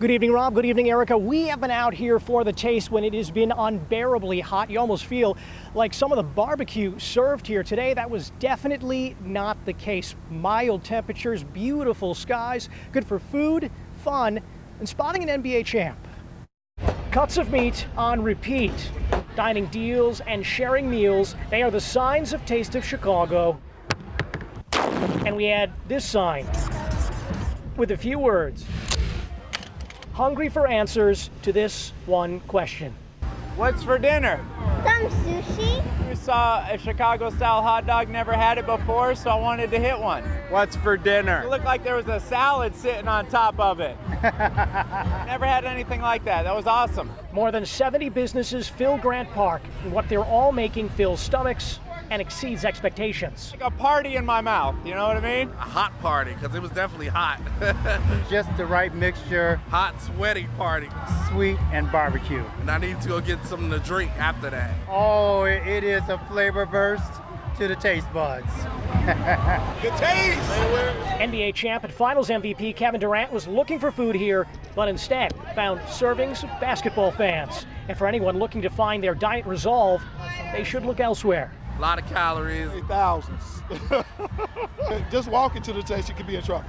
Good evening, Rob. Good evening, Erica. We have been out here for the taste when it has been unbearably hot. You almost feel like some of the barbecue served here today. That was definitely not the case. Mild temperatures, beautiful skies, good for food, fun, and spotting an NBA champ. Cuts of meat on repeat. Dining deals and sharing meals. They are the signs of Taste of Chicago. And we add this sign with a few words. Hungry for answers to this one question. What's for dinner? Some sushi. We saw a Chicago-style hot dog, never had it before, so I wanted to hit one. What's for dinner? It looked like there was a salad sitting on top of it. Never had anything like that. That was awesome. More than 70 businesses fill Grant Park, and what they're all making fills stomachs and exceeds expectations. Like a party in my mouth, you know what I mean? A hot party, because it was definitely hot. Just the right mixture, Hot, sweaty party. sweet and barbecue. And I need to go get something to drink after that. Oh, it is a flavor burst to the taste buds. Good taste! NBA champ and finals MVP Kevin Durant was looking for food here, but instead found servings of basketball fans. And for anyone looking to find their diet resolve, they should look elsewhere. A lot of calories. Thousands. Just walking to the taste, you could be in trouble.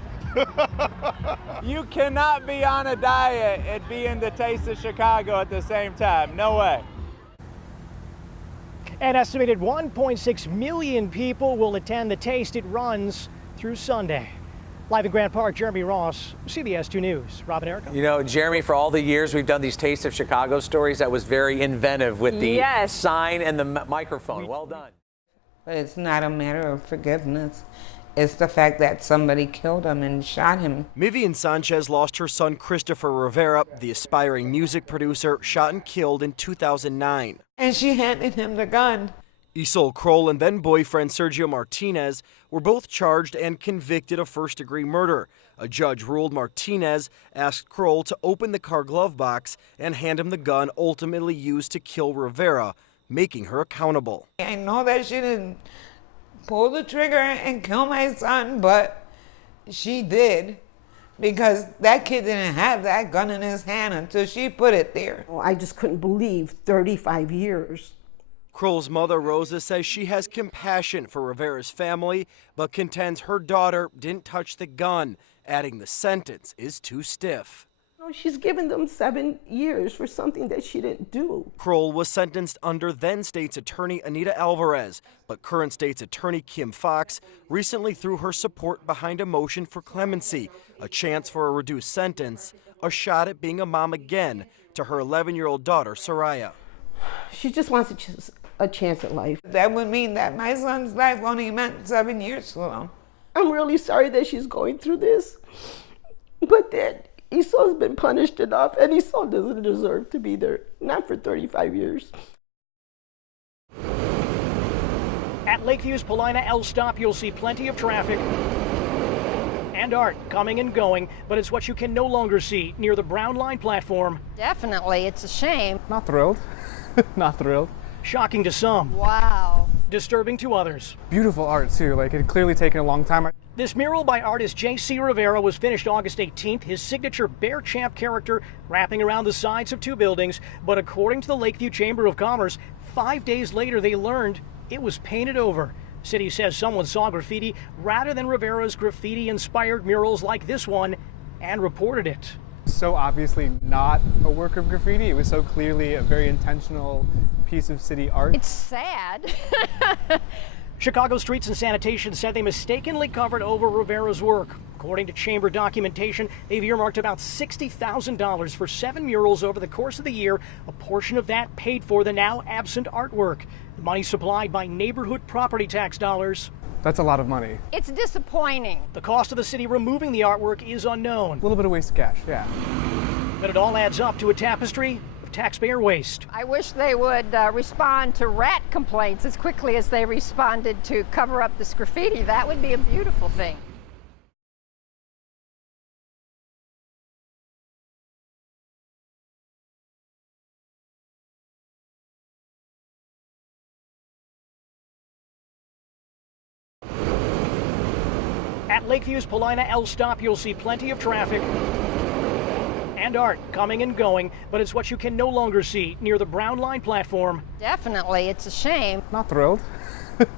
You cannot be on a diet and be in the Taste of Chicago at the same time. No way. An estimated 1.6 million people will attend the taste. It runs through Sunday. Live in Grant Park, Jeremy Ross, CBS 2 News. Robin, Erica. You know, Jeremy, for all the years we've done these Taste of Chicago stories, that was very inventive with the sign and the microphone. Well done. But it's not a matter of forgiveness. It's the fact that somebody killed him and shot him. Mivian Sanchez lost her son Christopher Rivera, the aspiring music producer, shot and killed in 2009. And she handed him the gun. Isol Kroll and then boyfriend Sergio Martinez were both charged and convicted of first-degree murder. A judge ruled Martinez asked Kroll to open the car glove box and hand him the gun ultimately used to kill Rivera, making her accountable. I know that she didn't pull the trigger and kill my son, but she did, because that kid didn't have that gun in his hand until she put it there. I just couldn't believe 35 years. Kroll's mother, Rosa, says she has compassion for Rivera's family, but contends her daughter didn't touch the gun, adding the sentence is too stiff. She's given them 7 years for something that she didn't do. Kroll was sentenced under then State's Attorney Anita Alvarez, but current State's Attorney Kim Foxx recently threw her support behind a motion for clemency, a chance for a reduced sentence, a shot at being a mom again to her 11-year-old daughter, Soraya. She just wants a chance at life. That would mean that my son's life only meant 7 years to him. I'm really sorry that she's going through this, but that Isol's been punished enough, and Isol doesn't deserve to be there, not for 35 years. At Lakeview's Paulina L stop, you'll see plenty of traffic and art coming and going, but it's what you can no longer see near the Brown Line platform. Definitely, it's a shame. Not thrilled. Not thrilled. Shocking to some. Wow. Disturbing to others. Beautiful art, too. Like, it had clearly taken a long time. This mural by artist J.C. Rivera was finished August 18th, his signature Bear Champ character wrapping around the sides of 2 buildings. But according to the Lakeview Chamber of Commerce, 5 days later they learned it was painted over. The city says someone saw graffiti rather than Rivera's graffiti-inspired murals like this one and reported it. So obviously not a work of graffiti. It was so clearly a very intentional piece of city art. It's sad. Chicago Streets and Sanitation said they mistakenly covered over Rivera's work. According to chamber documentation, they've earmarked about $60,000 for 7 murals over the course of the year. A portion of that paid for the now absent artwork. The money supplied by neighborhood property tax dollars. That's a lot of money. It's disappointing. The cost of the city removing the artwork is unknown. A little bit of waste of cash, yeah. But it all adds up to a tapestry of taxpayer waste. I wish they would respond to rat complaints as quickly as they responded to cover up this graffiti. That would be a beautiful thing. At Lakeview's Paulina L stop, you'll see plenty of traffic and and art coming and going, but it's what you can no longer see near the Brown Line platform. Definitely, it's a shame. Not thrilled.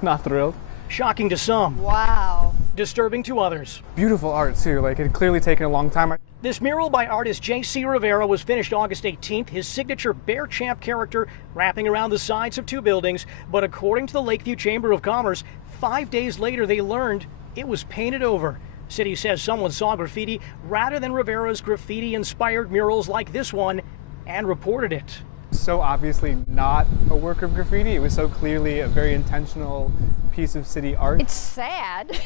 Not thrilled. Shocking to some. Wow. Disturbing to others. Beautiful art too, like it had clearly taken a long time. This mural by artist J.C. Rivera was finished August 18th, his signature Bear Champ character wrapping around the sides of two buildings, but according to the Lakeview Chamber of Commerce, 5 days later they learned it was painted over. City says someone saw graffiti rather than Rivera's graffiti-inspired murals like this one and reported it. So obviously not a work of graffiti. It was so clearly a very intentional piece of city art. It's sad.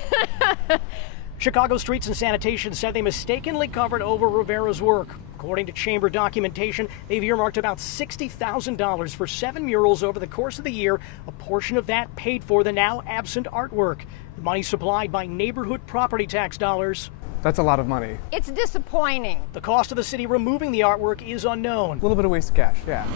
Chicago Streets and Sanitation said they mistakenly covered over Rivera's work. According to chamber documentation, they've earmarked about $60,000 for 7 murals over the course of the year. A portion of that paid for the now absent artwork. The money supplied by neighborhood property tax dollars. That's a lot of money. It's disappointing. The cost of the city removing the artwork is unknown. A little bit of waste of cash, yeah.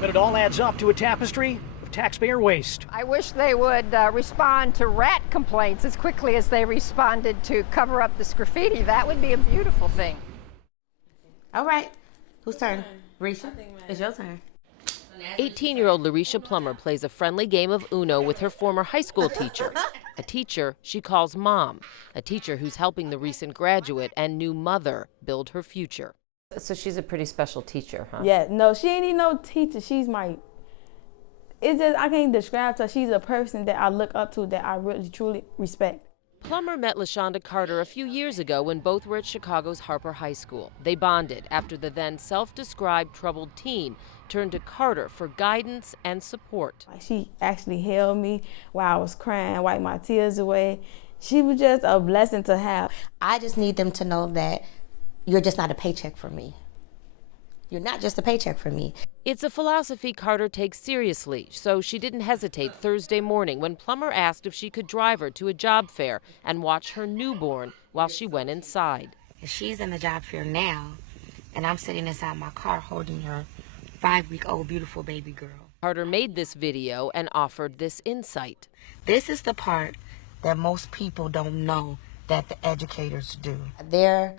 But it all adds up to a tapestry of taxpayer waste. I wish they would respond to rat complaints as quickly as they responded to cover up this graffiti. That would be a beautiful thing. All right. Whose turn? Risha? It's your turn. 18-year-old Larisha Plummer plays a friendly game of Uno with her former high school teacher, a teacher she calls Mom, a teacher who's helping the recent graduate and new mother build her future. So she's a pretty special teacher, huh? Yeah, no, she ain't even no teacher. She's it's just, I can't describe her. She's a person that I look up to, that I really, truly respect. Plummer met LaShonda Carter a few years ago when both were at Chicago's Harper High School. They bonded after the then self-described troubled teen turned to Carter for guidance and support. She actually held me while I was crying, wiped my tears away. She was just a blessing to have. I just need them to know that you're just not a paycheck for me. You're not just a paycheck for me. It's a philosophy Carter takes seriously, so she didn't hesitate Thursday morning when Plummer asked if she could drive her to a job fair and watch her newborn while she went inside. She's in the job fair now, and I'm sitting inside my car holding her 5-week-old beautiful baby girl. Carter made this video and offered this insight. This is the part that most people don't know that the educators do. There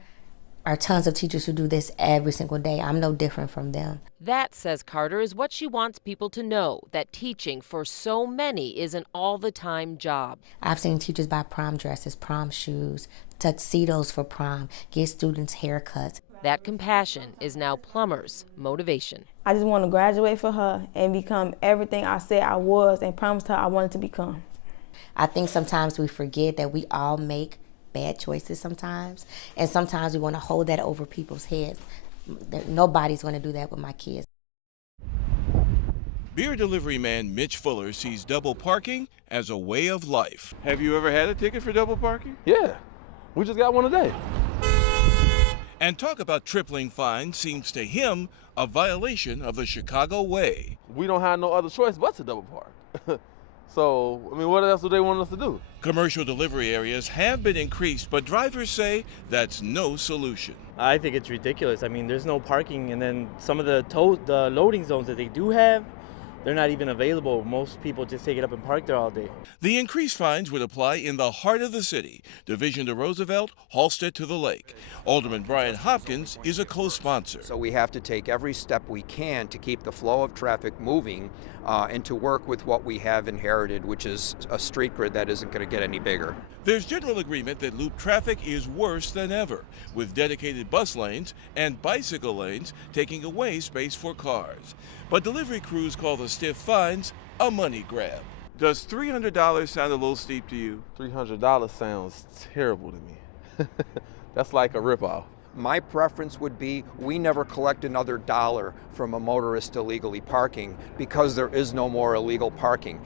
are tons of teachers who do this every single day. I'm no different from them. That, says Carter, is what she wants people to know, that teaching for so many is an all-the-time job. I've seen teachers buy prom dresses, prom shoes, tuxedos for prom, get students haircuts. That compassion is now Plummer's motivation. I just want to graduate for her and become everything I said I was and promised her I wanted to become. I think sometimes we forget that we all make bad choices sometimes, and sometimes we want to hold that over people's heads. Nobody's going to do that with my kids. Beer delivery man Mitch Fuller sees double parking as a way of life. Have you ever had a ticket for double parking? Yeah, we just got one today. And talk about tripling fines seems to him a violation of the Chicago way. We don't have no other choice but to double park. So, I mean, what else do they want us to do? Commercial delivery areas have been increased, but drivers say that's no solution. I think it's ridiculous. I mean, there's no parking, and then some of the loading zones that they do have, they're not even available. Most people just take it up and park there all day. The increased fines would apply in the heart of the city, Division to Roosevelt, Halsted to the Lake. Alderman Brian Hopkins is a co-sponsor. So we have to take every step we can to keep the flow of traffic moving and to work with what we have inherited, which is a street grid that isn't going to get any bigger. There's general agreement that loop traffic is worse than ever, with dedicated bus lanes and bicycle lanes taking away space for cars. But delivery crews call the stiff fines a money grab. Does $300 sound a little steep to you? $300 sounds terrible to me. That's like a ripoff. My preference would be we never collect another dollar from a motorist illegally parking because there is no more illegal parking.